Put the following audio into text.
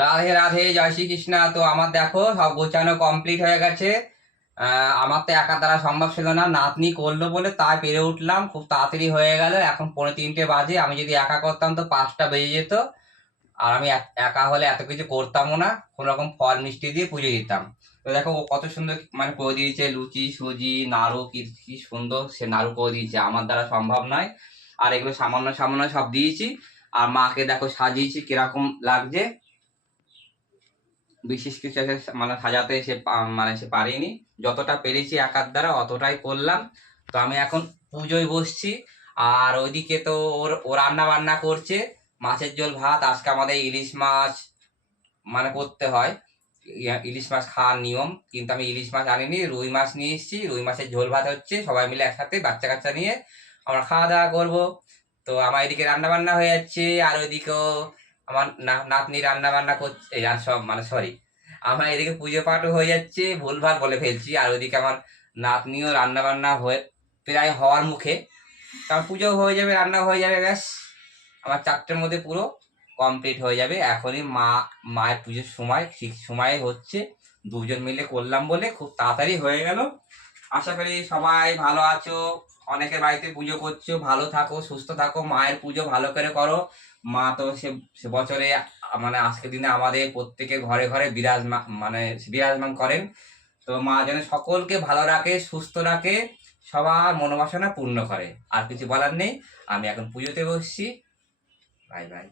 রাধে রাধে, জয় শ্রীকৃষ্ণ। তো আমার দেখো সব গোছানো কমপ্লিট হয়ে গেছে। আমার তো একা দ্বারা সম্ভব ছিল না, নাতনি করলো বলে তাই পেরে উঠলাম, খুব তাড়াতাড়ি হয়ে গেল। এখন 3:45 বাজে। আমি যদি একা করতাম তো 5টা বেজে যেত। আর আমি একা হলে এত কিছু করতামও না, কোন রকম ফল মিষ্টি দিয়ে পুজো দিতাম। তো দেখো ও কত সুন্দর মানে করে দিয়েছে, লুচি সুজি নাড়ু, কি কি সুন্দর সে নাড়ু করে দিয়েছে, আমার দ্বারা সম্ভব নয়। আর এগুলো সামান্য সামান্য সব দিয়েছি। আর মাকে দেখো সাজিয়েছি, কিরকম লাগছে। বিশেষ কিছু মানে সাজাতে সে মানে সে পারিনি, যতটা পেরেছি একার দ্বারা অতটাই করলাম। তো আমি এখন পুজোয় বসছি। আর ওইদিকে তো ও রান্না বান্না করছে, মাছের ঝোল ভাত। আজকে আমাদের ইলিশ মাছ মানে করতে হয়, ইলিশ মাছ খাওয়ার নিয়ম। কিন্তু আমি ইলিশ মাছ আনিনি, রুই মাছ নিয়ে এসেছি। রুই মাছের ঝোল ভাত হচ্ছে, সবাই মিলে একসাথে বাচ্চা কাচ্চা নিয়ে আমরা খাওয়া দাওয়া করবো। তো আমার এদিকে রান্না বান্না হয়ে যাচ্ছে, আর ওইদিকেও আমার নাতনি রান্না বান্না করছে। আর সব মানে সরি, আমার এদিকে পুজো পাঠও হয়ে যাচ্ছে, ভুলভাল বলে ফেলছি। আর ওইদিকে আমার নাতনিও রান্না বান্না হয়ে প্রায় হওয়ার মুখে। কারণ পুজো হয়ে যাবে, রান্না হয়ে যাবে, ব্যাস আমার 4টের মধ্যে পুরো কমপ্লিট হয়ে যাবে। এখনই মায়ের পুজোর সময় ঠিক সময়ে হচ্ছে, দুজন মিলে করলাম বলে খুব তাড়াতাড়ি হয়ে গেল। আশা করি সবাই ভালো আছো, অনেকের বাড়িতে পুজো করছো, ভালো থাকো, সুস্থ থাকো, মায়ের পুজো ভালো করে করো। মা তো সে সে বছরে মানে আজকের দিনে আমাদের প্রত্যেকের ঘরে ঘরে বিরাজমান করেন। তো মা যেন সকলকে ভালো রাখে, সুস্থ রাখে, সবার মনোবাসনা পূর্ণ করে। আর কিছু বলার নেই, আমি এখন পুজোতে বসছি। Bye bye.